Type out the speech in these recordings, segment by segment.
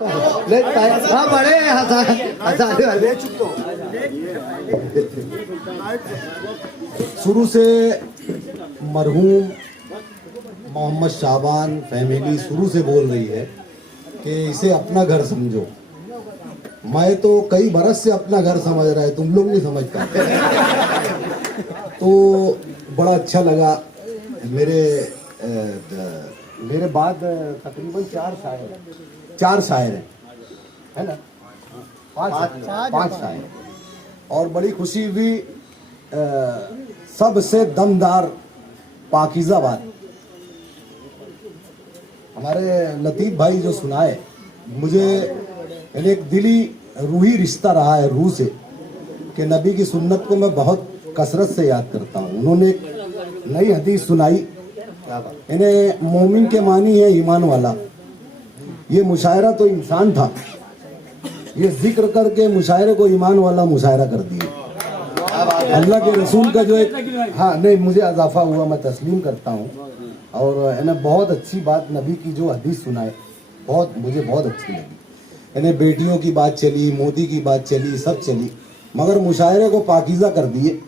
हाँ बड़े हंसाने वाले। शुरू से मरहूम मोहम्मद शाबान फैमिली शुरू से बोल रही है कि इसे अपना घर समझो। मैं तो कई बरस से अपना घर समझ रहा है, तुम लोग नहीं समझ पाते। तो बड़ा अच्छा लगा। मेरे बाद तकरीबन चार शायर हैं, है ना? पांच शायर। और बड़ी खुशी हुई। सबसे दमदार पाकीज़ा बात हमारे लतीफ़ भाई जो सुनाए, मुझे एक दिली रूही रिश्ता रहा है रूह से कि नबी की सुन्नत को मैं बहुत कसरत से याद करता हूँ। उन्होंने एक नई हदीस सुनाई, इन्हें मोमिन के मानी है ईमान वाला। ये मुशायरा तो इंसान था, ये जिक्र करके मुशायरे को ईमान वाला मुशायरा कर दिए। अल्लाह के रसूल का जो एक नहीं मुझे इजाफा हुआ, मैं तस्लीम करता हूँ। और इन्हें बहुत अच्छी बात नबी की जो हदीस सुनाए, मुझे बहुत अच्छी लगी। इन्हें बेटियों की बात चली, मोदी की बात चली, सब चली, मगर मुशायरे को पाकीज़ा कर दिए।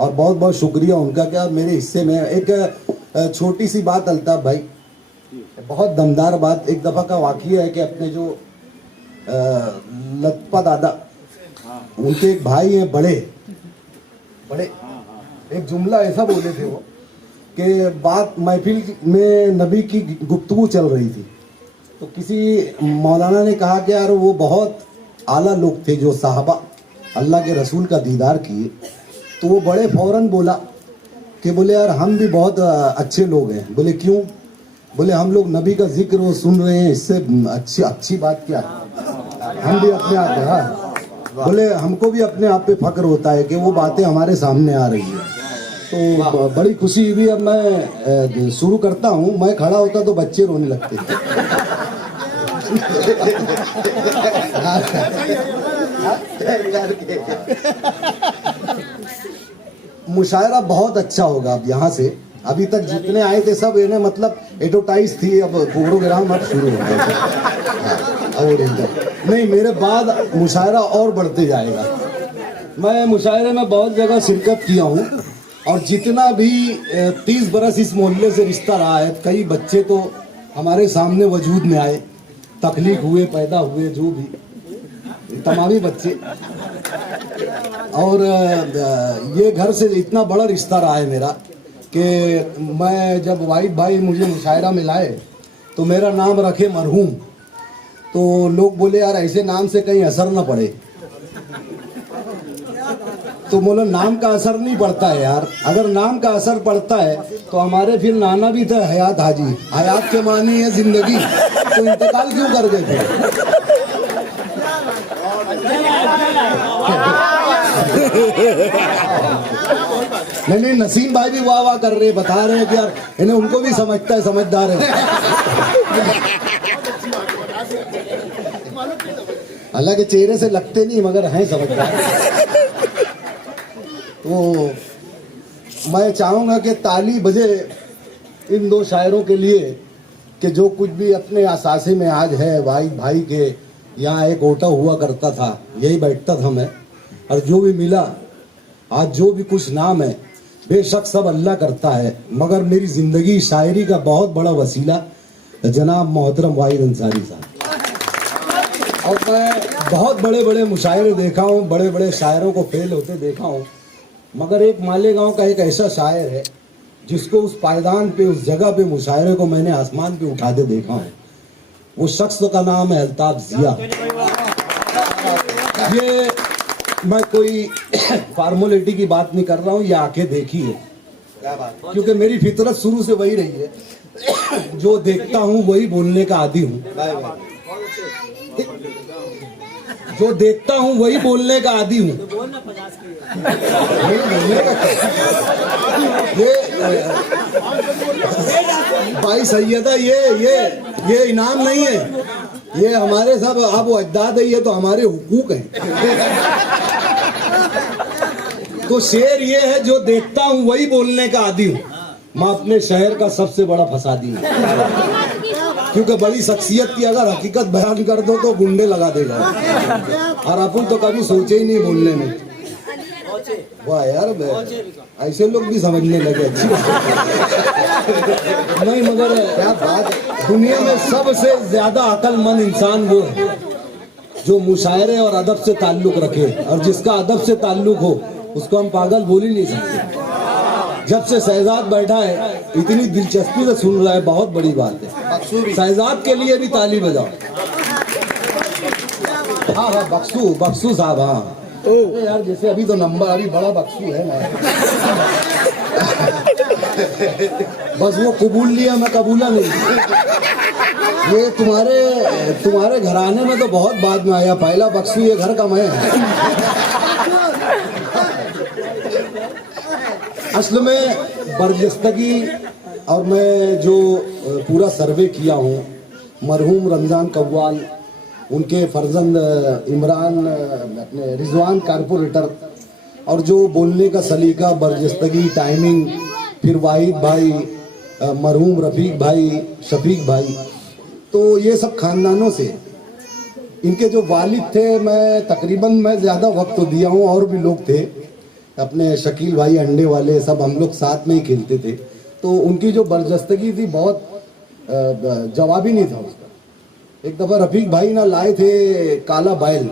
और बहुत बहुत शुक्रिया उनका। क्या मेरे हिस्से में एक छोटी सी बात, अल्ताफ भाई, बहुत दमदार बात। एक दफ़ा का वाक़या है कि अपने जो लतपा दादा, उनके एक भाई हैं बड़े, एक जुमला ऐसा बोले थे वो कि बात महफिल में नबी की गुफ्तगू चल रही थी, तो किसी मौलाना ने कहा कि यार वो बहुत आला लोग थे जो साहबा अल्लाह के रसूल का दीदार किए। तो वो बड़े फौरन बोला कि बोले यार हम भी बहुत अच्छे लोग हैं। बोले क्यों? बोले हम लोग नबी का जिक्र वो सुन रहे हैं, इससे अच्छी बात क्या है? हम भी अपने आप, हाँ, बोले हमको भी अपने आप पे फक्र होता है कि वो बातें हमारे सामने आ रही है। तो बड़ी खुशी हुई। अब मैं शुरू करता हूँ। मैं खड़ा होता तो बच्चे रोने लगते। मुशायरा बहुत अच्छा होगा अब यहाँ से। अभी तक जितने आए थे सब इन्हें मतलब एडवर्टाइज थी, अब प्रोग्राम अब शुरू हो गया। और नहीं, मेरे बाद मुशायरा और बढ़ते जाएगा। मैं मुशायरे में बहुत जगह शिरकत किया हूँ, और जितना भी 30 बरस इस मोहल्ले से रिश्ता रहा है, कई बच्चे तो हमारे सामने वजूद में आए, तख्लीक हुए, पैदा हुए, जो भी तमामी बच्चे। और ये घर से इतना बड़ा रिश्ता रहा है मेरा कि मैं जब वाहिद भाई मुझे मुशायरा में लाए तो मेरा नाम रखे मरहूम। तो लोग बोले यार ऐसे नाम से कहीं असर ना पड़े। तो बोलो नाम का असर नहीं पड़ता है यार। अगर नाम का असर पड़ता है तो हमारे फिर नाना भी थे हयात हाजी। हयात के मानी है जिंदगी, तो इंतकाल क्यों कर गए थे? नहीं, नसीम भाई भी वाह वाह कर रहे, बता रहे हैं कि यार इन्हें उनको भी समझता है, समझदार है। अल्लाह के चेहरे से लगते नहीं मगर हैं समझदार। तो मैं चाहूँगा कि ताली बजे इन दो शायरों के लिए कि जो कुछ भी अपने असासे में आज है। वाहिद भाई के यहाँ एक ओटा हुआ करता था, यही बैठता था मैं, और जो भी मिला आज जो भी कुछ नाम है, बेशक सब अल्लाह करता है, मगर मेरी ज़िंदगी शायरी का बहुत बड़ा वसीला जनाब मोहतरम वाहिद अंसारी साहब। और मैं बहुत बड़े बड़े मुशायरे देखा हूँ, बड़े बड़े शायरों को फेल होते देखा हूँ, मगर एक मालेगांव का एक ऐसा शायर है जिसको उस पायदान पे, उस जगह पे मुशायरे को मैंने आसमान पे उठाते देखा हूँ। वो शख्स का नाम है अल्ताफ जिया। ये मैं कोई फार्मोलिटी की बात नहीं कर रहा हूँ, ये आंखें देखी है, क्योंकि मेरी फितरत शुरू से वही रही है। जो देखता हूँ वही बोलने का आदी हूँ, जो देखता हूँ वही बोलने का आदी हूँ। ये भाई सैयदा, ये इनाम नहीं है, ये हमारे सब अब अजदाद है, ये तो हमारे हुकूक हैं। तो शेर ये है, जो देखता हूँ वही बोलने का आदी हूँ। मैं अपने शहर का सबसे बड़ा फसादी हूँ। क्योंकि बड़ी शख्सियत की अगर हकीकत बयान कर दो तो गुंडे लगा देगा, और अपन तो कभी सोचे ही नहीं बोलने में। वाह यार, ऐसे लोग भी समझने लगे, अच्छी नहीं, मगर क्या बात, दुनिया में सबसे ज्यादा अक्लमंद इंसान वो है जो मुशायरे और अदब से ताल्लुक रखे, और जिसका अदब से ताल्लुक हो उसको हम पागल बोल ही नहीं सकते। जब से शहजाद बैठा है इतनी दिलचस्पी से सुन रहा है, बहुत बड़ी बात है। शहजाद के लिए भी ताली बजाओ। हाँ हाँ, बक्सू साहब, हाँ यार, जैसे अभी तो नंबर अभी बड़ा बक्सू है ना। बस वो कबूल लिया, मैं कबूला नहीं। ये तुम्हारे घराने में तो बहुत बाद में आया, पहला बक्सू ये घर का मैं है। असल में बरजस्तगी, और मैं जो पूरा सर्वे किया हूँ, मरहूम रमज़ान कव्वाल, उनके फर्जंद इमरान, अपने रिजवान कारपोरेटर, और जो बोलने का सलीका, बरजस्तगी, टाइमिंग, फिर वाहिद भाई, मरहूम रफ़ीक भाई, शफीक भाई, तो ये सब खानदानों से, इनके जो वालिद थे, मैं ज़्यादा वक्त तो दिया हूँ, और भी लोग थे, अपने शकील भाई अंडे वाले, सब हम लोग साथ में ही खेलते थे। तो उनकी जो बरजस्तगी थी, बहुत जवाब ही नहीं था उसका। एक दफ़ा रफ़ीक भाई ना लाए थे काला बैल,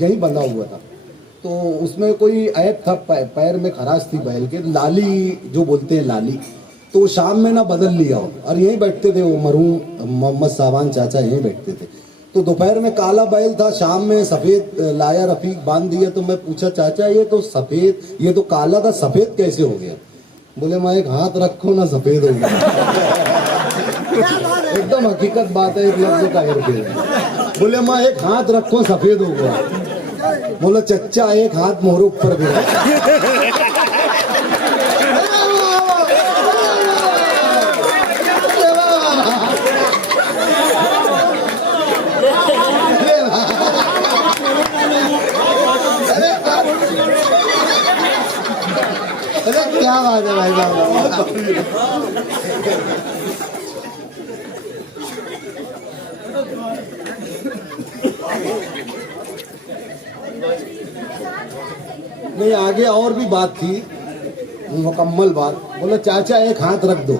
यही बंधा हुआ था, तो उसमें कोई ऐप था, पैर में खराश थी बैल के, लाली जो बोलते हैं लाली, तो शाम में ना बदल लिया हो, और यहीं बैठते थे वो मरहूम मोहम्मद साहबान चाचा, यहीं बैठते थे। तो दोपहर में काला बैल था, शाम में सफ़ेद लाया, रफ़ीक बांध दिया। तो मैं पूछा, चाचा ये तो सफ़ेद, ये तो काला था, सफ़ेद कैसे हो गया? बोले, मैं एक हाथ रखो ना सफ़ेद हो गया। एकदम हकीकत बात है, एक लफ्ज़ का हेरफेर। बोले, मैं एक हाथ रखो सफ़ेद हो गया। बोला, चच्चा एक हाथ मोहर ऊपर गया। अरे क्या बात है भाई साहब। नहीं, आगे और भी बात थी, मुकम्मल बात। बोले, चाचा एक हाथ रख दो,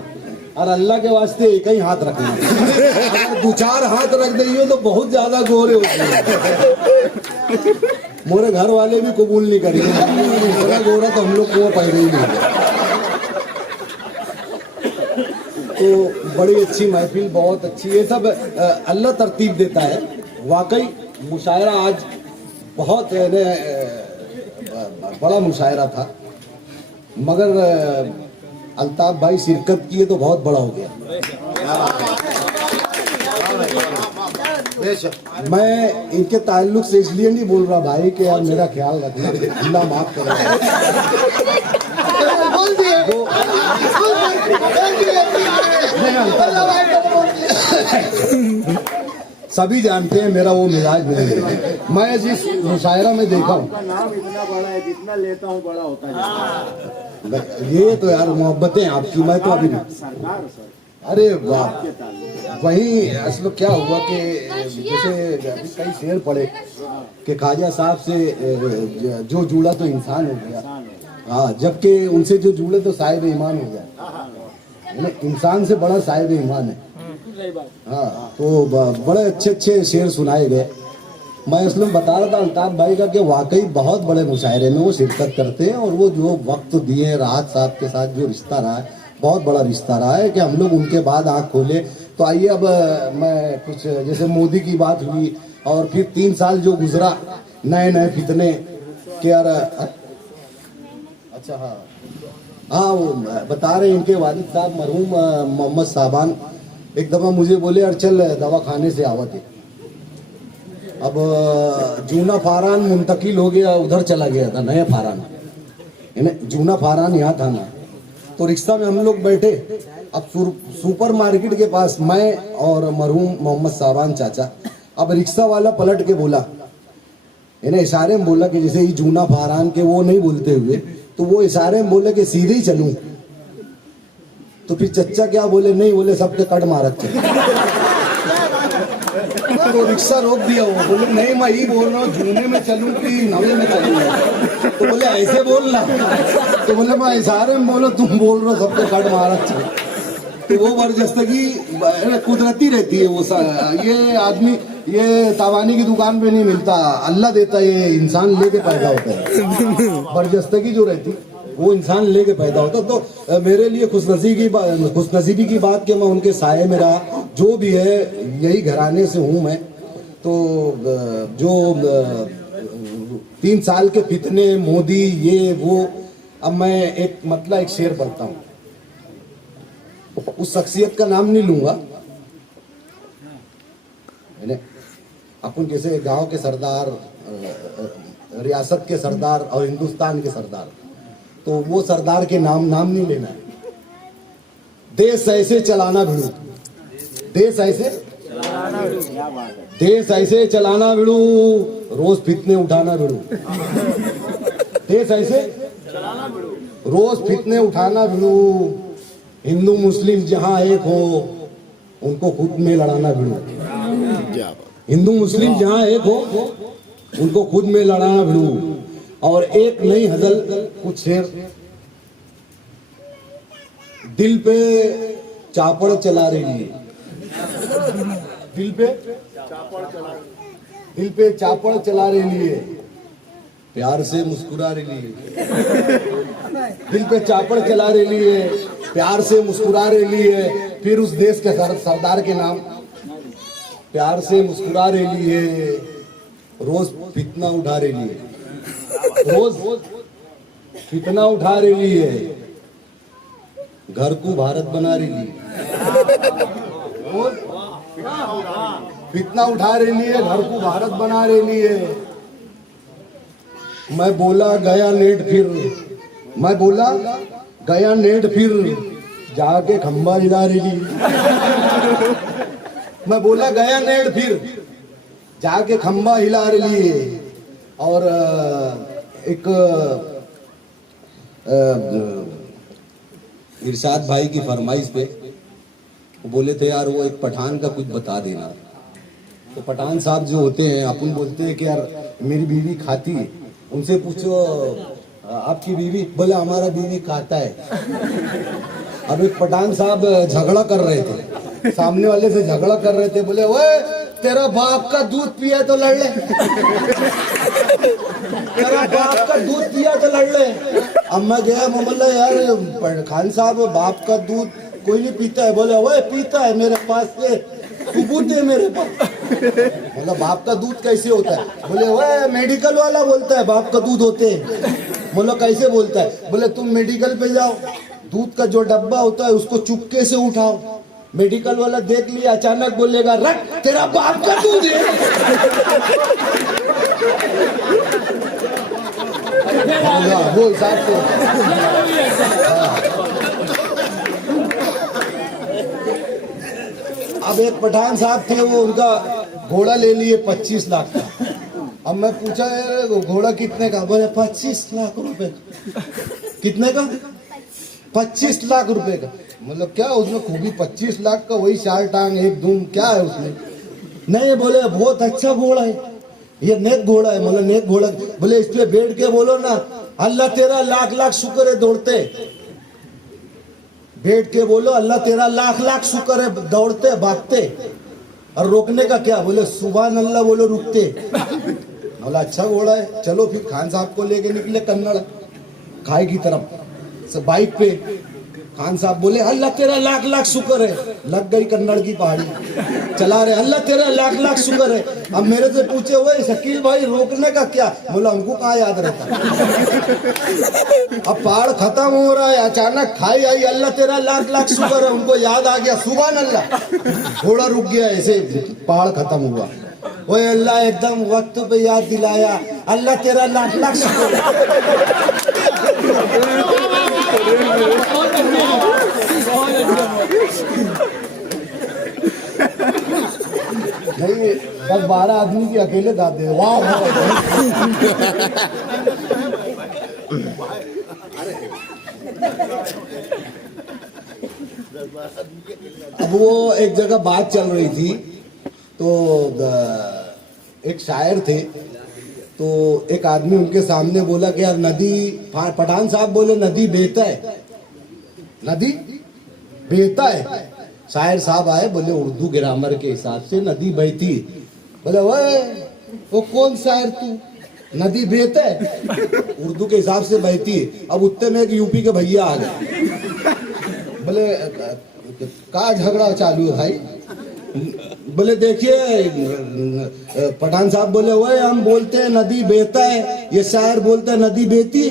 और अल्लाह के वास्ते एक ही हाथ रखना। अगर 2-4 हाथ रख दिए तो बहुत ज्यादा गोरे हो गए। मोरे घर वाले भी कबूल नहीं करेंगे, इतना गोरा तो हम लोग को पैदा ही नहीं। तो बड़ी अच्छी महफिल, बहुत अच्छी, ये सब अल्लाह तरतीब देता है। वाकई मुशायरा आज बहुत बड़ा मुशायरा था, मगर अल्ताफ भाई शिरकत किए तो बहुत बड़ा हो गया। मैं इनके ताल्लुक से इसलिए नहीं बोल रहा भाई कि यार मेरा ख्याल रखना, अल्लाह माफ करे। सभी जानते हैं मेरा वो मिजाज नहीं है। मैं जिस मुशायरा में देखा हूँ, नाम इतना बड़ा है, जितना लेता हूँ बड़ा होता है। ये तो यार मोहब्बतें आपकी, मैं तो अभी सरकार सर, अरे वाह, वही असल क्या हुआ कि जैसे अभी कई शेर पढ़े कि ख्वाजा साहब से जो जुड़ा तो इंसान हो गया, हाँ, जबकि उनसे जो जुड़े तो साहिब ईमान हो गया। इंसान से बड़ा साहिब ईमान है। हाँ, तो बड़े अच्छे अच्छे शेर सुनाए गए। मैं इसलिए बता रहा था अल्ताफ भाई का कि वाकई बहुत बड़े मुशायरे में वो शिरकत करते हैं, और वो जो वक्त दिए हैं राहत साहब के साथ, जो रिश्ता रहा है बहुत बड़ा रिश्ता रहा है कि हम लोग उनके बाद आँख खोले। तो आइए अब मैं कुछ, जैसे मोदी की बात हुई, और फिर 3 साल जो गुजरा, नए नए फितने के, यार अच्छा हाँ वो बता रहे इनके वालिद साहब मरहूम मोहम्मद साहबान एक दफ़ा मुझे बोले, यार चल दवा खाने से आवा थे। अब जूना फारान मुंतकिल हो गया, उधर चला गया था नया फारान, जूना फारान यहाँ था ना। तो रिक्शा में हम लोग बैठे, अब सुपर मार्केट के पास मैं और मरहूम मोहम्मद साहबान चाचा। अब रिक्शा वाला पलट के बोला, इन्हें इशारे में बोला कि जैसे ये जूना फारान के वो नहीं बोलते हुए, तो वो इशारे में बोले कि सीधे ही चलूं। तो फिर चच्चा क्या बोले, नहीं बोले सबके कट मारत थे। तो रिक्शा रोक दिया। वो बोले नहीं मैं ही बोल रहा हूँ जूने में चलूँ कि नवे में चलूँ। तो बोले ऐसे बोलना। तो बोले मैं इशारे में बोलो, तुम बोल रहे हो सबको कट मारा। तो वो बरजस्तगी कुदरती रहती है। वो ये आदमी ये तावानी की दुकान पे नहीं मिलता, अल्लाह देता है, ये इंसान लेके पैदा होता है। बरजस्तगी जो रहती वो इंसान लेके पैदा होता। तो मेरे लिए खुशनसीबी की बात कि मैं उनके साये में रहा। जो भी है यही घराने से हूँ मैं। तो जो 3 साल के फितने, मोदी, ये वो, अब मैं एक शेर पढ़ता हूँ। उस शख्सियत का नाम नहीं लूंगा। अपन जैसे गांव के सरदार, रियासत के सरदार और हिंदुस्तान के सरदार, तो वो सरदार के नाम नहीं लेना है। देश ऐसे चलाना भिड़ू, देश ऐसे चलाना भिड़ू, रोज फितने उठाना भिड़ू। देश ऐसे रोज फितने उठाना भिड़ू। हिंदू मुस्लिम जहां एक हो उनको खुद में लड़ाना भिड़ू। हिंदू मुस्लिम जहां एक हो उनको खुद में लड़ाना भिड़ू। और एक नई हजल कुछ शेर। दिल पे चापड़ चला रही है, दिल पे चापड़ चला रही है, प्यार से मुस्कुरा रही है। दिल पे चापड़ चला रही है, प्यार से मुस्कुरा रही है। फिर उस देश के सरदार के नाम प्यार से मुस्कुरा रही है। रोज फितना उठा रही है, रोज फितना उठा रही है। घर को भारत बना रही है, रोज फितना उठा रही है, घर को भारत बना रही है। मैं बोला गया नेट फिर जाके खंबा हिला रही। मैं बोला गया नेट फिर जाके खंबा हिला रही है। और एक इरशाद भाई की फरमाइश पे वो बोले थे यार वो एक पठान का कुछ बता देना। तो पठान साहब जो होते हैं, अपन बोलते हैं कि यार मेरी बीवी खाती है, उनसे पूछो आपकी बीवी, बोले हमारा बीवी खाता है। अब एक पठान साहब झगड़ा कर रहे थे, सामने वाले से झगड़ा कर रहे थे। बोले ओए तेरा बाप का दूध पिया तो लड़ ले, तेरा बाप का दूध पिया तो लड़ ले। अब मैं गया, बोला यार खान साहब बाप का दूध कोई नहीं पीता है। बोले ओए पीता है, मेरे पास से सबूत है मेरे पास। बोला बाप का दूध कैसे होता है? बोले ओए मेडिकल वाला बोलता है बाप का दूध होते हैं। बोला कैसे बोलता है? बोले तुम मेडिकल पे जाओ, दूध का जो डब्बा होता है उसको चुपके से उठाओ, मेडिकल वाला देख लिया, अचानक बोलेगा रख तेरा बाप का दूध है। वो हिसाब से अब एक पठान साहब थे, वो उनका घोड़ा ले लिए 25 लाख का। अब मैं पूछा यार घोड़ा कितने का? बोले 25 लाख रुपए। कितने का? 25 लाख रुपए का। मतलब क्या उसमें खूबी? 25 लाख का, वही 4 टांग 1 धूम, क्या है उसमें? नहीं, बोले बहुत अच्छा घोड़ा है, ये नेक घोड़ा है। मतलब नेक घोड़ा? बोले इस पे बैठ के बोलो ना अल्लाह तेरा लाख लाख शुक्र है दौड़ते। बैठ के बोलो अल्लाह तेरा लाख लाख शुक्र है दौड़ते भागते। और रोकने का क्या? बोले सुभान अल्लाह बोलो रुकते। बोला अच्छा घोड़ा है। चलो फिर खान साहब को लेके निकले कन्नड़ खाई की तरफ बाइक पे। खान साहब बोले अल्लाह तेरा लाख लाख शुक्र है। लग गई कन्नड़ की पहाड़ी, चला रहे अल्लाह तेरा लाख लाख शुक्र है। अब मेरे से पूछे हुए शकील भाई रोकने का क्या? बोला हमको कहाँ याद रहता। अब पहाड़ खत्म हो रहा है, अचानक खाई आई, अल्लाह तेरा लाख लाख शुक्र है, उनको याद आ गया सुभान अल्लाह। घोड़ा रुक गया, ऐसे पहाड़ खत्म हुआ। ओए अल्लाह एकदम वक्त पे याद दिलाया, अल्लाह तेरा लाख लाख शुक्र है। नहीं 10-12 आदमी की अकेले दादे। वाह अब वो एक जगह बात चल रही थी, तो एक शायर थे, तो एक आदमी उनके सामने बोला कि यार नदी, पठान साहब बोले नदी बहता है, नदी बहता है। शायर साहब आए, बोले उर्दू ग्रामर के हिसाब से नदी बहती है। बोले वो कौन शायर तू, नदी बहता है, उर्दू के हिसाब से बहती है। अब उत्ते में एक यूपी के भैया आ गए, बोले का झगड़ा चालू है भाई। बोले देखिए पठान साहब बोले वो हम बोलते हैं नदी बहता है, ये शायर बोलता है नदी बहती है।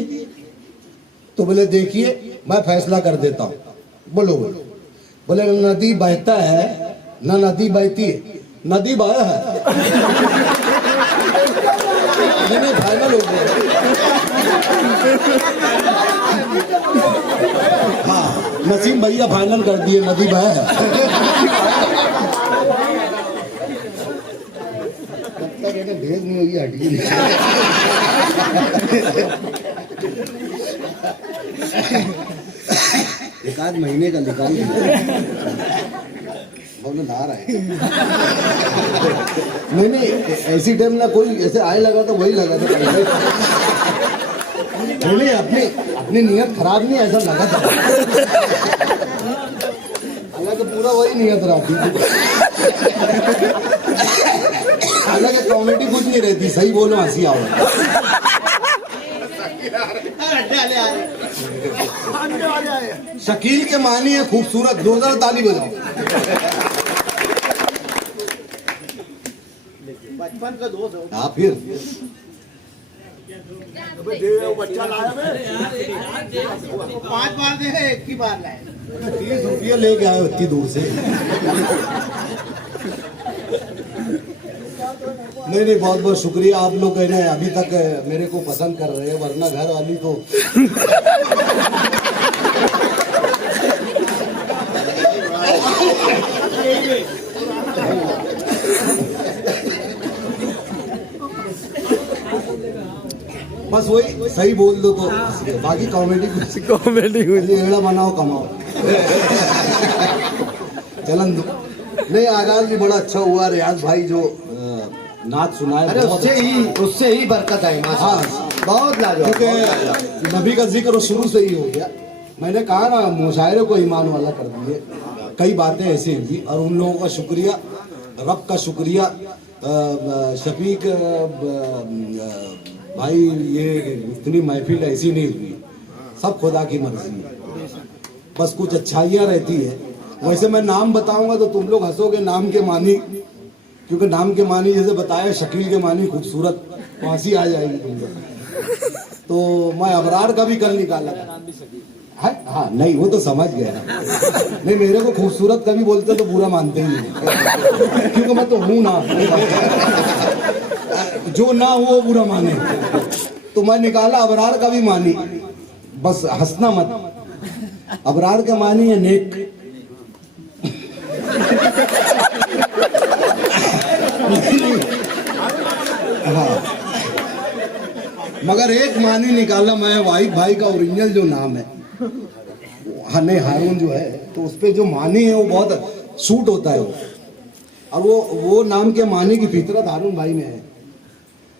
तो बोले देखिए मैं फैसला कर देता हूँ, बोलो बोलो। बोले नदी बहता है ना नदी बहती है, नदी बहा है। नहीं फाइनल हो गया। हाँ नसीम भैया फाइनल कर दिए, नदी बहा है। भेज नहीं होगी हटी। एक आध महीने का निकाल बोले ला रहा है। नहीं ऐसी टाइम ना कोई ऐसे आए लगा तो वही लगा था। नहीं अपनी नियत खराब नहीं, ऐसा लगा था। हालांकि पूरा वही नियत रहती। हालांकि कॉमेडी कुछ नहीं रहती, सही बोलो हंसी आओ। शकील के मानी है खूबसूरत, जोरदार ताली बजाओ। बचपन का दोस्त हो। हाँ फिर बच्चा लाया 5 बार दे, एक ही बार लाए। 30 रुपये लेके आए इतनी दूर से। नहीं बहुत बहुत शुक्रिया आप लोग ने अभी तक मेरे को पसंद कर रहे हैं, वरना घर वाली तो बस वही सही बोल दो तो बाकी कॉमेडी एड़ा बनाओ कमाओ। चलन दो। नहीं आगाज भी बड़ा अच्छा हुआ, रियाज भाई जो नाच सुनाए, अरे उससे ही बरकत आई। हाँ बहुत लाजवाब, क्योंकि नबी का जिक्र शुरू से ही हो गया। मैंने कहा ना मुशायरे को ईमान वाला कर दिए, कई बातें ऐसी हुई और उन लोगों का शुक्रिया, रब का शुक्रिया। शफीक भाई ये इतनी महफिल ऐसी नहीं हुई, सब खुदा की मर्जी है, बस कुछ अच्छाइयाँ रहती है। वैसे मैं नाम बताऊंगा तो तुम लोग हंसोगे नाम के मानी, क्योंकि नाम के मानी जैसे बताया शकील के मानी खूबसूरत, फांसी आ जाएगी तुम लोग। तो मैं अबरार का भी कल निकाला था। हाँ नहीं वो तो समझ गया ना। नहीं मेरे को खूबसूरत कभी बोलते तो बुरा मानते ही नहीं, क्योंकि मैं तो हूं ना, जो ना वो बुरा माने। तो मैं निकाला अबरार का भी मानी, बस हंसना मत। अबरार का मानी है नेक। हाँ मगर एक मानी निकाला मैं, वाहिद भाई का ओरिजिनल जो नाम है, हाँ नहीं हारून जो है, तो उस पे जो मानी है वो बहुत सूट होता है वो। और वो नाम के मानी की फितरत हारून भाई में है।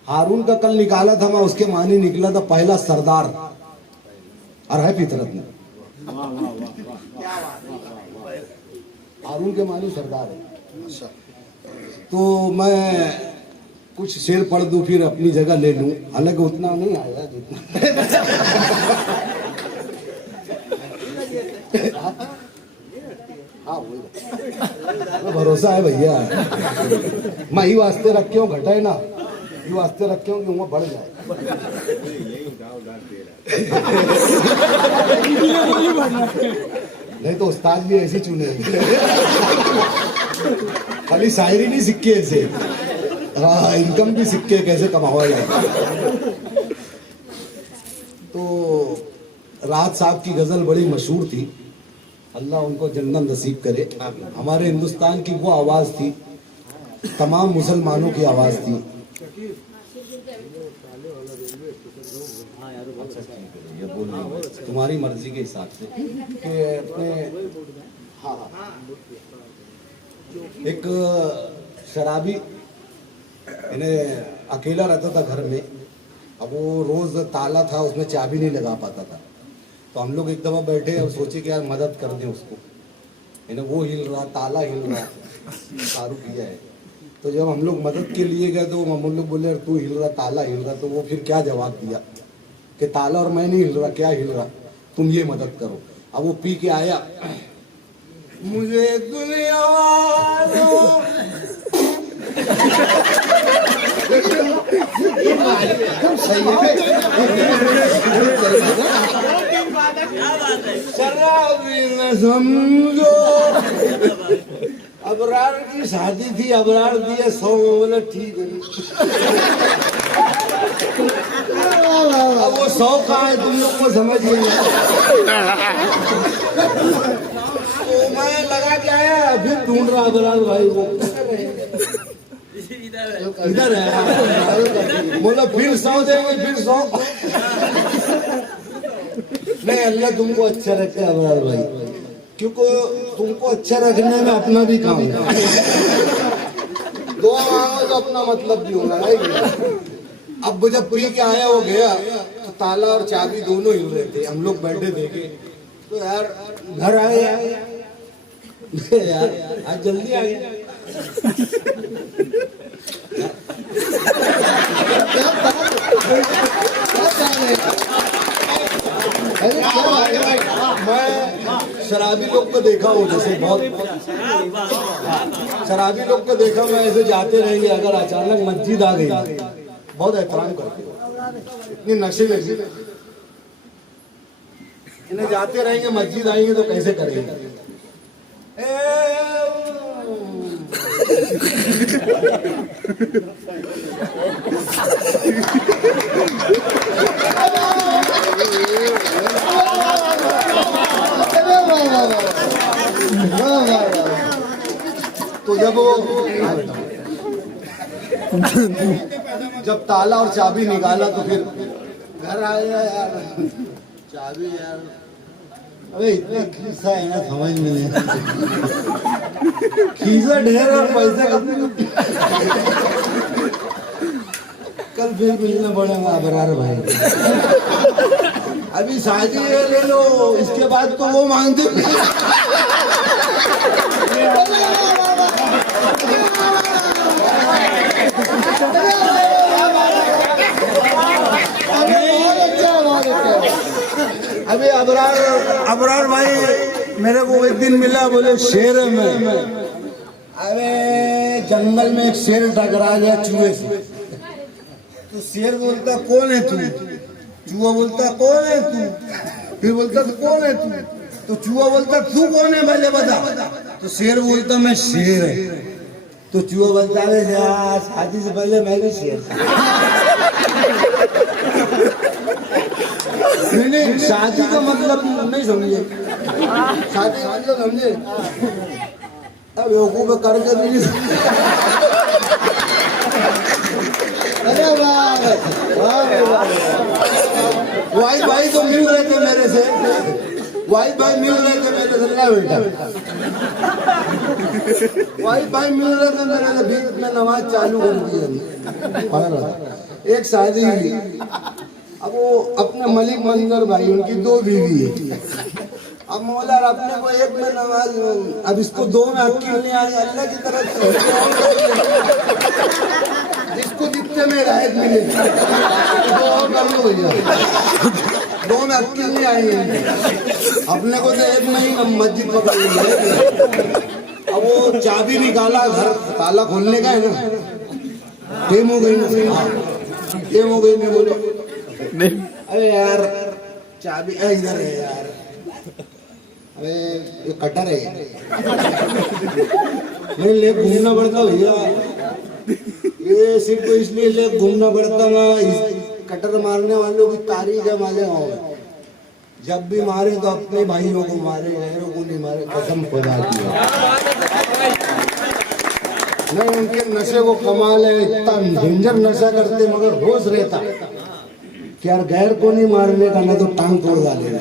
हारून का कल निकाला था मैं, उसके मानी निकला था पहला सरदार, और है फितरत में। हारून के मानी सरदार है। तो मैं कुछ शेर पढ़ दूं फिर अपनी जगह ले लूं, हालांकि उतना नहीं आएगा जितना। हाँ भरोसा है भैया, मैं ही वास्ते रखे हूँ, घटा है ना, ये वास्ते रखे हूँ कि वो बढ़ जाए। नहीं तो उस्ताद भी ऐसे चुने, खाली शायरी नहीं सिक्के ऐसे, हाँ इनकम भी सिक्के कैसे कमाया जाए। तो राहत साहब की गजल बड़ी मशहूर थी, अल्लाह उनको जन्नत नसीब करे। हमारे हिंदुस्तान की वो आवाज थी, तमाम मुसलमानों की आवाज थी। तुम्हारी मर्जी के हिसाब से कि अपने, हाँ एक शराबी इन्हें अकेला रहता था घर में। अब वो रोज ताला था, उसमें चाबी नहीं लगा पाता था। तो हम लोग एक दफा बैठे और सोचे कि यार मदद कर दें उसको। इन्हें वो हिल रहा, ताला हिल रहा, दारू किया है। तो जब हम लोग मदद के लिए गए तो हम लोग बोले तू हिल रहा, ताला हिल रहा। तो वो फिर क्या जवाब दिया कि ताला और मैं नहीं हिल रहा, क्या हिल रहा, तुम ये मदद करो। अब वो पी के आया, मुझे दुनिया वालों एकदम सही है। शराबी न समझो। अबरार की शादी थी, अबरार दिए 100 में, बोला ठीक है। अब वो 100 कहाँ है तुम लोग को समझ नहीं आया। तो मैं लगा के आया, फिर ढूंढ रहा अबरार भाई वो इधर है। बोला फिर 100 देंगे, फिर 100। नहीं, अल्लाह तुमको अच्छा रखे अबरार भाई, क्योंकि तुमको अच्छा रखने में अपना भी काम है। दुआ मांगो तो अपना मतलब भी होगा। अब जब पी के आया हो गया तो ताला और चाबी दोनों हिल रहे थे। हम लोग बैठे देखे तो यार घर आए यार आज जल्दी आ गया। मैं शराबी लोग को देखा हूँ, जैसे बहुत शराबी लोग को देखा मैं ऐसे जाते रहेंगे, अगर अचानक मस्जिद आ गई बहुत एहतराम करते हो, इतनी नशे लगी। इन्हें जाते रहेंगे, मस्जिद आएंगे तो कैसे करेंगे। तो जब ताला और चाबी निकाला तो फिर घर आया यार, चाबी यार, अबे इतना खीसा है ना, समझ में नहीं। खीसा ढेर और पैसा कल फिर मिलना पड़ेगा अबरार भाई। अभी शादी ले लो, इसके बाद तो वो मांगते अभी अबरार भाई मेरे को एक दिन मिला, बोले शेर है मैं। अबे जंगल में एक शेर टकरा गया चूहे से। तो शेर बोलता कौन है तू? चूहा बोलता कौन है तू? फिर बोलता तो कौन है तू? तो चूहा बोलता तू कौन है पहले बता। तो शेर बोलता मैं शेर है। तो चूहा बोलता है शादी से पहले मैं भी शेर था। नहीं, शादी का मतलब नहीं समझे, शादी का मतलब समझे। अब बेवकूफ करके भी नहीं। अरे वाहिद भाई तो मिल रहे थे मेरे से, वाहिद भाई मिल रहे थे मेरे से, ना बेटा वाहिद भाई मिल रहे थे मेरे से, बीच में नमाज चालू कर दी। एक शादी हुई, अब वो अपने मलिक मंजर भाई, उनकी 2 बीवी है। अब मौला अपने को एक में नमाज, अब इसको 2 में अक्ल नहीं आई, अल्लाह की तरफ से जिसको जितने में हिदायत मिले 2 और कर लो भैया। 2 में अक्ल नहीं आई अपने को, तो एक में ही मस्जिद पकड़ ली। अब वो चाबी निकाला, घर ताला खोलने का है ना, टेम हो गई नहीं बोलो। अरे यार चाबी इधर है यार, अरे ये कटर है, नहीं ले घूमना पड़ता भैया, ये सिर्फ इसलिए ले घूमना पड़ता ना, कटर मारने वालों की तारीख है हमारे गाँव में। जब भी मारे तो अपने भाइयों को मारे, गैरों को नहीं मारे, कसम खुदा की। नहीं, उनके नशे को कमाल है, इतना डेंजर नशा करते मगर होश रहता कि यार गैर को नहीं मारने का, ना तो टांग तोड़ डालेगा,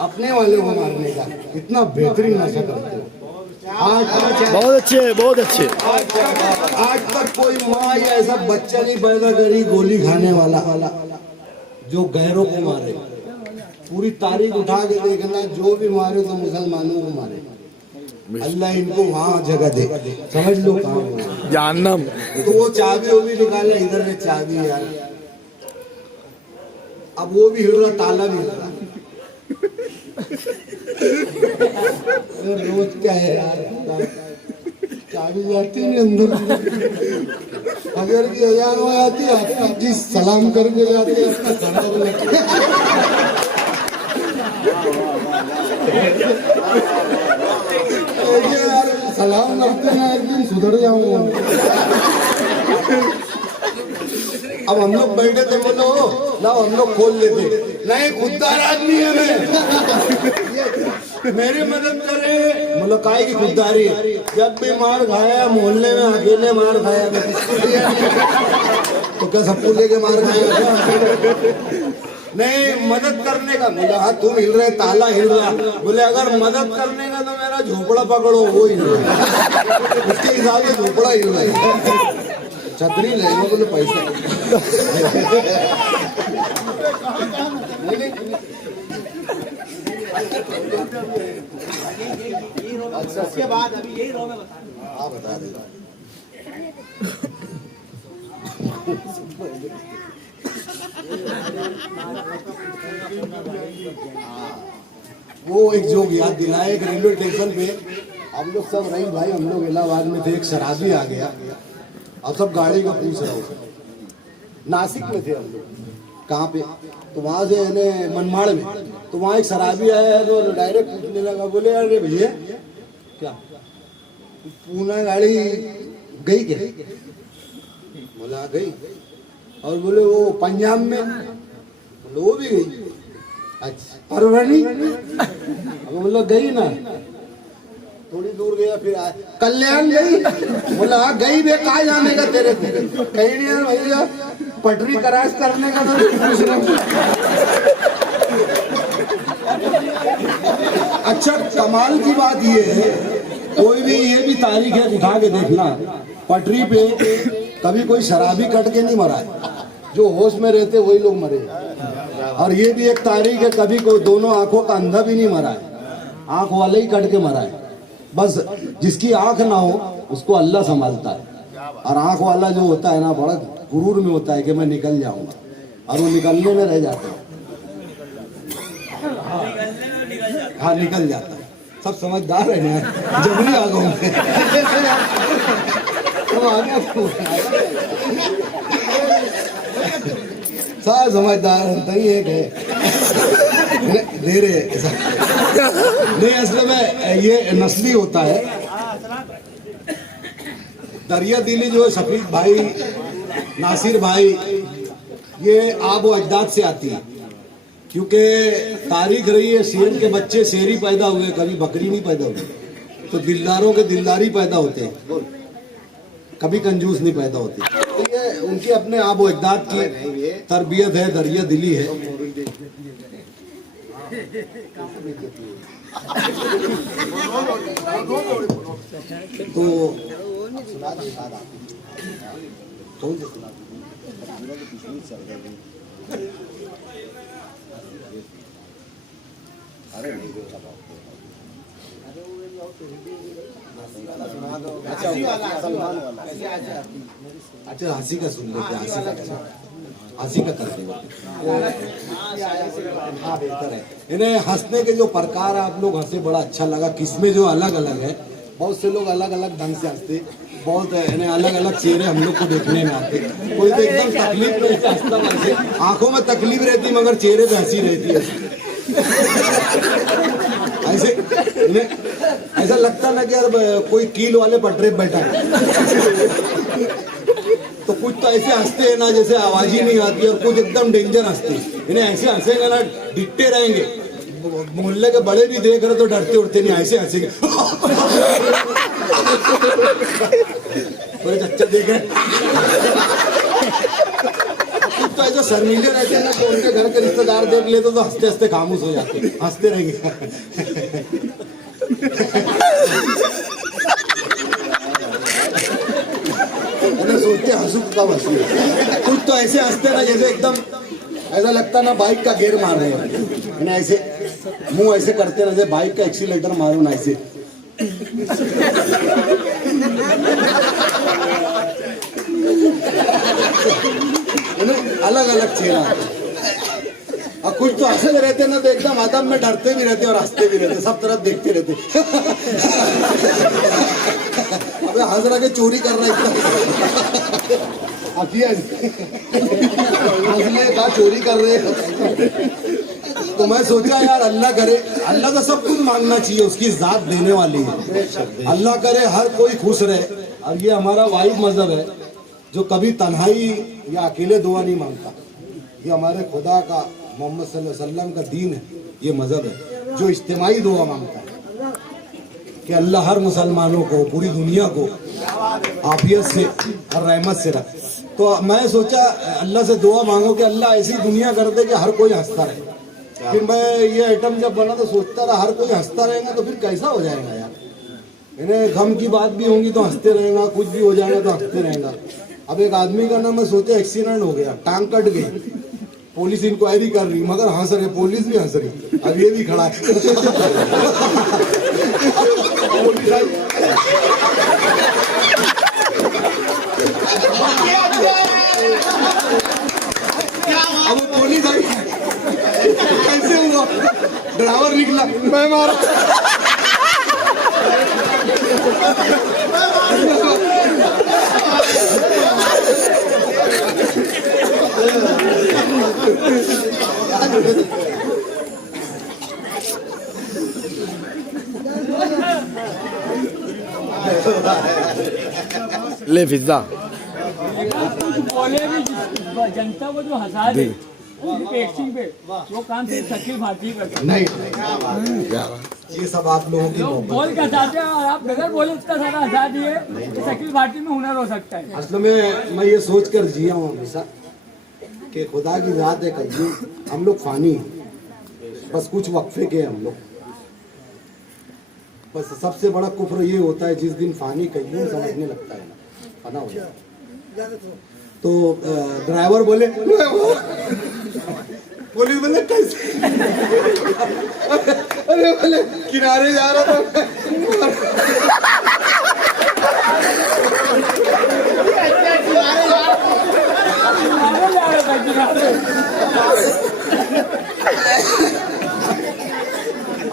अपने वाले को मारने का। इतना बेहतरीन नशा करते हो। बहुत अच्छे, बहुत अच्छे। आज तक कोई माँ या ऐसा बच्चा नहीं पैदा करी गोली खाने वाला जो गैरों को मारे। पूरी तारीख उठा के देखना, जो भी मारे तो मुसलमानों को मारे। अल्लाह इनको वहाँ जगह दे, समझ लो कहाँ जहन्नम। तो वो चाबी वो भी निकाला, इधर में चाबी यार, अब वो भी हिल रहा, ताला भी हिल रहा। रोज क्या है यार, चाबी जाती नहीं अंदर, अगर की अजान हो जाती है जी सलाम करके जाते हैं, यार सलाम करते हैं, एक दिन सुधर जाऊंगा। अब हम लोग बैठे थे, बोलो ना हम लोग खोल लेते, नहीं खुददार आदमी है मैं, मेरी मदद करे। बोलो काहे की खुददारी है, जब भी मार खाया मोहल्ले में अकेले मार खाया, मैं किसको दिया नहीं। तो क्या सबको लेके मार खाया? नहीं मदद करने का। बोला हाँ तुम हिल रहे, ताला हिल रहा। बोले अगर मदद करने का तो मेरा झोपड़ा पकड़ो, वो हिल रहा, उसके हिसाब से झोपड़ा हिल रहा है। छतरी ले लो, बोले पैसे उसके बाद अभी यही रो में बता दे। वो एक जोक याद दिलाए, एक रेलवे स्टेशन पे हम लोग सब रही भाई, हम लोग इलाहाबाद में थे, एक शराबी आ गया। अब सब गाड़ी का पूछ रहा हूँ, नासिक में थे हम लोग, कहाँ पे, तो वहां से मनमाड़ में, तो वहाँ एक शराबी आया तो डायरेक्ट पूछने लगा, बोले अरे भैया क्या पूना गाड़ी गई क्या? बोला गई। और बोले वो पंजाब में? बोले वो भी गई। अच्छा परवनी? बोला गई ना, थोड़ी दूर गया, फिर आया कल्याण गई? बोला गई बे, कहाँ जाने का तेरे को? कहीं नहीं यार भैया, पटरी क्रॉस करने का तो पूछ रहा हूँ। अच्छा कमाल की बात ये है, कोई भी ये भी तारीख है उठा के देखना, पटरी पे कभी कोई शराबी कट के नहीं मरा है, जो होश में रहते वही लोग मरे। और ये भी एक तारीख है, कभी कोई दोनों आंखों का अंधा भी नहीं मरा है, आंख वाले ही कट के मरा है। बस जिसकी आंख ना हो उसको अल्लाह संभालता है, और आंख वाला जो होता है ना, बड़ा गुरूर में होता है कि मैं निकल जाऊंगा, और वो निकलने में रह जाता है। हाँ निकल जाता है। सब समझदार है ना, जबरी आ गए सब समझदार है, एक है दे रहे नहीं, असल में ये नस्ली होता है। दरिया दिली जो है शफीक भाई, नासिर भाई, ये आबो अजदाद से आती है, क्योंकि तारीख रही है शेर के बच्चे शेर ही पैदा हुए, कभी बकरी नहीं पैदा हुई। तो दिलदारों के दिलदारी पैदा होते हैं, कभी कंजूस नहीं पैदा होती। तो ये उनके अपने आबो अजदाद की तरबियत है, दरिया दिली है। तो अच्छा हंसी का सुन लेते, हंसी का कर देगा। हाँ बेहतर है। इन्हें हंसने के जो प्रकार आप लोग हंसे, बड़ा अच्छा लगा। किस्में जो अलग अलग है, बहुत से लोग अलग अलग ढंग से हंसते, बहुत इन्हें अलग अलग चेहरे हम लोग को देखने में आते। कोई तो एकदम तकलीफ में हंसता, वैसे आंखों में तकलीफ रहती मगर चेहरे पे हंसी रहती है। ऐसे ऐसा लगता ना कि यार कोई कील वाले पटरे पे बैठा है। तो कुछ तो ऐसे हंसते हैं ना जैसे आवाज ही नहीं आती, और कुछ एकदम डेंजर हंसते। इन्हें ऐसे हंसेंगे ना डिटते रहेंगे, मोहल्ले के बड़े भी देख रहे तो डरते उड़ते नहीं, ऐसे हंसेंगे। बड़े चच्चा देख रहे तो ऐसा शर्मीले रहते हैं ना, तो उनके घर के रिश्तेदार देख लेते तो हंसते हंसते खामोश हो जाते, हंसते रहेंगे। हंसू कब हंसी कुछ तो ऐसे हंसते ना जैसे एकदम ऐसा लगता ना बाइक का गेयर मार रहे हैं ना, ऐसे मुंह ऐसे करते ना जैसे बाइक का एक्सीलेटर मारो ना, ऐसे अलग अलग चेहरा। और कुछ तो हंसे रहते ना तो एकदम आदम में डरते भी रहते और हंसते भी रहते, सब तरफ देखते रहते। अबे हंस रहा के चोरी कर रहा है हंसने का चोरी कर रहे। तो मैं सोचा यार अल्लाह करे, अल्लाह तो सब कुछ मांगना चाहिए, उसकी जात देने वाली है। अल्लाह करे हर कोई खुश रहे। और ये हमारा वाहिद मजहब है जो कभी तन्हाई या अकेले दुआ नहीं मांगता। ये हमारे खुदा का मोहम्मद सल्लल्लाहु अलैहि वसल्लम का दीन है, ये मजहब है जो इज्तिमाई दुआ मांगता है कि अल्लाह हर मुसलमानों को, पूरी दुनिया को आफियत से और रहमत से रखे। तो मैं सोचा अल्लाह से दुआ मांगो कि अल्लाह ऐसी दुनिया कर दे कि हर कोई हंसता रहे। फिर मैं ये आइटम जब बना तो सोचता रहा हर कोई हंसता रहेगा तो फिर कैसा हो जाएगा यार। इन्हें गम की बात भी होंगी तो हंसते रहेगा, कुछ भी हो जाएगा तो हंसते रहेगा। अब एक आदमी का ना मैं सोचा एक्सीडेंट हो गया, टांग कट गई, पुलिस इंक्वायरी कर रही मगर हंस रहे, पुलिस भी हंस रही, अब ये भी खड़ा है। अब पुलिस आई, कैसे हुआ? ड्राइवर निकला, मैं मारा। ले पिज्जा बोले भी जनता को जो हंसा दे एक्टिंग पे वो काम सिर्फ शकील भारती करता है। नहीं, ये सब आप लोगों की लोग बोल के हंसाते हैं और आप बगैर बोले उसका सारा हंसा दिए तो शकील भारती में हुनर हो सकता है। असल में मैं ये सोच कर जिया हूँ हमेशा कि खुदा की जात है कहीं हम लोग फानी हैं, बस कुछ वक्फे के हम लोग। बस सबसे बड़ा कुफ्र ये होता है जिस दिन फानी कहीं समझने लगता है ना, फना हो जाता है। तो ड्राइवर बोले, पुलिस बोले कैसे? अरे बोले किनारे जा रहा था।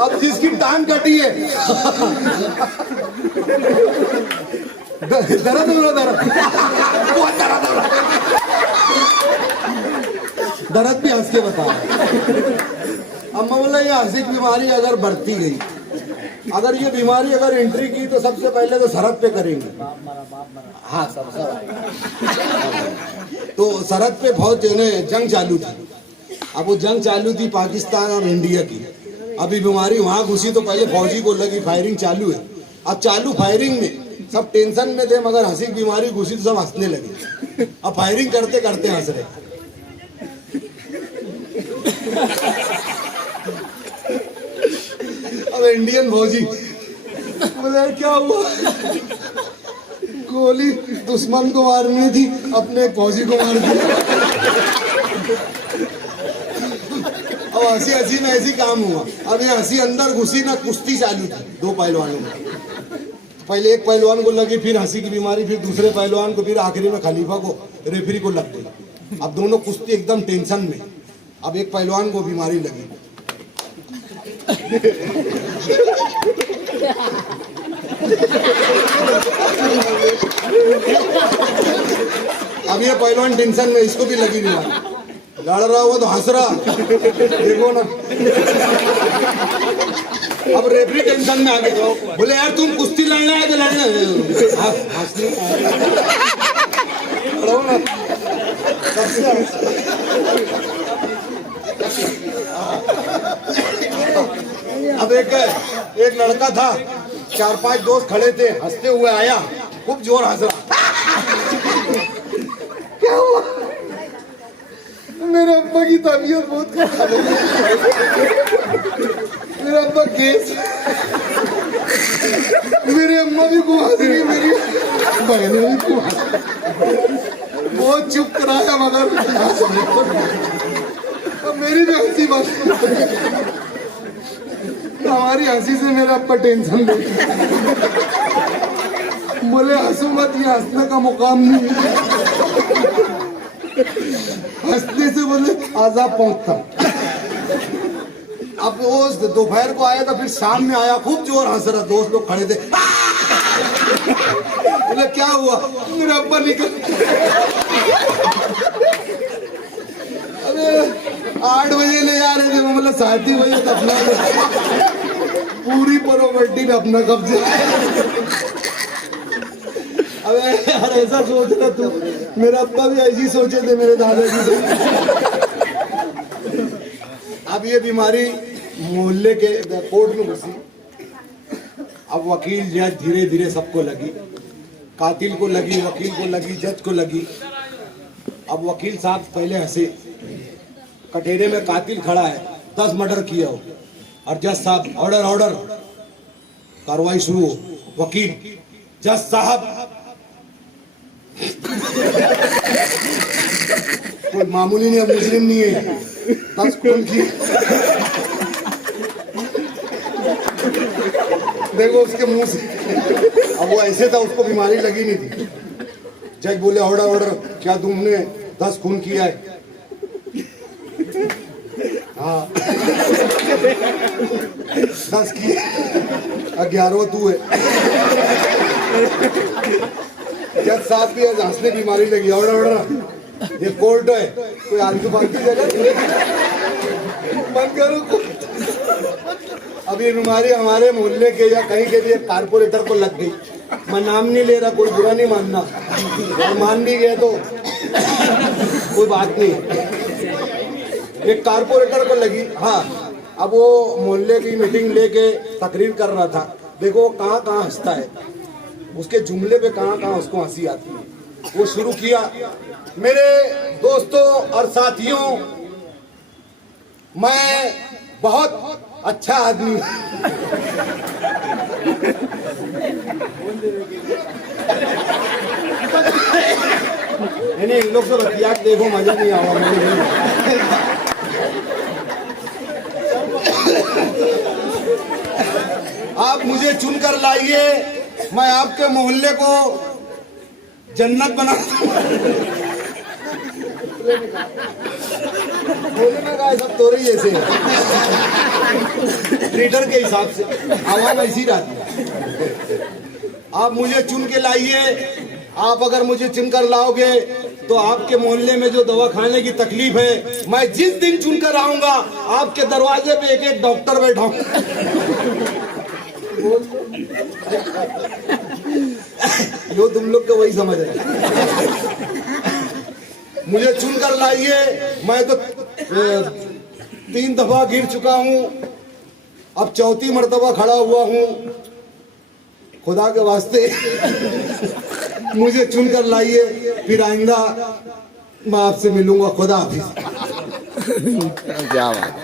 अब जिसकी टांग कटी है दर्द हो रहा, दर्द भी हंस के बता। अब बोला ये हंसी बीमारी अगर बढ़ती गई, अगर ये बीमारी अगर एंट्री की तो सबसे पहले तो सरहद पे करेंगे। हाँ तो सरहद पे फौज ने जंग चालू थी। अब वो जंग चालू थी पाकिस्तान और इंडिया की। अभी बीमारी वहां घुसी तो पहले फौजी को लगी, फायरिंग चालू है। अब चालू फायरिंग में सब टेंशन में थे मगर हंसी बीमारी घुसी तो सब हंसने लगे। अब फायरिंग करते करते हंस रहे। अब इंडियन फौजी बोले क्या हुआ? गोली दुश्मन को मारनी थी, अपने फौजी को मार दिया। अब हंसी हंसी में ऐसी काम हुआ। अब ये हंसी अंदर घुसी ना, कुश्ती चालू थी दो पहलवानों में। पहले एक पहलवान को लगी, फिर हंसी की बीमारी, फिर दूसरे पहलवान को, फिर आखिरी में खलीफा को, रेफरी को लग गई। अब दोनों कुश्ती एकदम टेंशन में। अब एक पहलवान को बीमारी लगी। अब ये पहलवान टेंशन में, इसको भी लगी बीमारी। लड़ रहा हुआ तो हंस रहा, देखो ना। अब रेफरी टेंशन में आ गए, बोले यार तुम कुश्ती लड़ना है तो लड़ना है। अब एक लड़का था, 4-5 दोस्त खड़े थे, हंसते हुए आया, खूब जोर हंस रहा। क्या हुआ? मेरे अब्बा की तबीयत बहुत खराब है, मेरा अब्बा केस, मेरी अम्मा भी घुमा रही, मेरी बहनें भी घुमा। बहुत चुप कराया मगर अब मेरी भी हंसी बस। हमारी हंसी से मेरा अप्पा टेंशन ले बोले हंसू मत, ये हंसने का मुकाम नहीं है। हंसने से बोले आजाद पहुंचता। अब वो दोपहर को आया था, फिर शाम में आया, खूब जोर हंस रहा, दोस्त लोग खड़े थे। बोले क्या हुआ? मेरा अब्बा निकल। अबे 8 बजे ले जा रहे थे, मतलब शादी वही अपना पूरी प्रॉपर्टी ने अपना कब्जे। अबे यार ऐसा सोच रहा तू, मेरा अब्बा भी ऐसी सोचे थे मेरे दादाजी से। अब ये बीमारी मोहल्ले के कोर्ट में घुसी। अब वकील जज धीरे धीरे सबको लगी, कातिल को लगी, वकील को लगी, जज को लगी। अब वकील साहब पहले हंसे, कटहरे में कातिल खड़ा है, 10 मर्डर किया हो, और जज साहब ऑर्डर ऑर्डर, कार्रवाई शुरू हो। वकील, जज साहब कोई मामूली नहीं, अब मुजरिम नहीं है, 10 खून की। देखो उसके मुंह से, अब वो ऐसे था, उसको बीमारी लगी नहीं थी। जज बोले ऑर्डर ऑर्डर, क्या तुमने 10 खून किया है? हाँ 10 किए, 11वां तू है। जज साहब भी हंसने बीमारी लगी, ऑर्डर ऑर्डर, ये कोर्ट है, कोई आलतू फालतू जगह बंद करो। अब ये बीमारी हमारे मोहल्ले के या कहीं के भी कारपोरेटर को लग गई। मैं नाम नहीं ले रहा, कोई बुरा नहीं मानना, और मान भी गए तो कोई बात नहीं। एक कारपोरेटर को लगी। हाँ, अब वो मोहल्ले की मीटिंग लेके तकरीर कर रहा था। देखो कहाँ कहाँ हंसता है, उसके जुमले पे कहाँ कहाँ उसको हंसी आती है। वो शुरू किया, मेरे दोस्तों और साथियों, मैं बहुत अच्छा आदमी। नहीं इन लोग से बतिया देखो, मजा नहीं आवा मुझे। आप मुझे चुनकर लाइए, मैं आपके मोहल्ले को जन्नत बना। बोलने का सब तो रही ऐसे लीडर के हिसाब से आवाज ऐसी रहती है। आप मुझे चुन के लाइए, आप अगर मुझे चुनकर लाओगे तो आपके मोहल्ले में जो दवा खाने की तकलीफ है, मैं जिस दिन चुनकर आऊंगा आपके दरवाजे पे एक एक डॉक्टर बैठाऊंगा। यो तुम लोग तो वही समझ रहे। मुझे चुनकर लाइए, मैं तो 3 दफा गिर चुका हूं, अब 4थी मर्तबा खड़ा हुआ हूं। खुदा के वास्ते मुझे चुनकर लाइए, फिर आइंदा मैं आपसे मिलूंगा। खुदा हाफिज। क्या बात।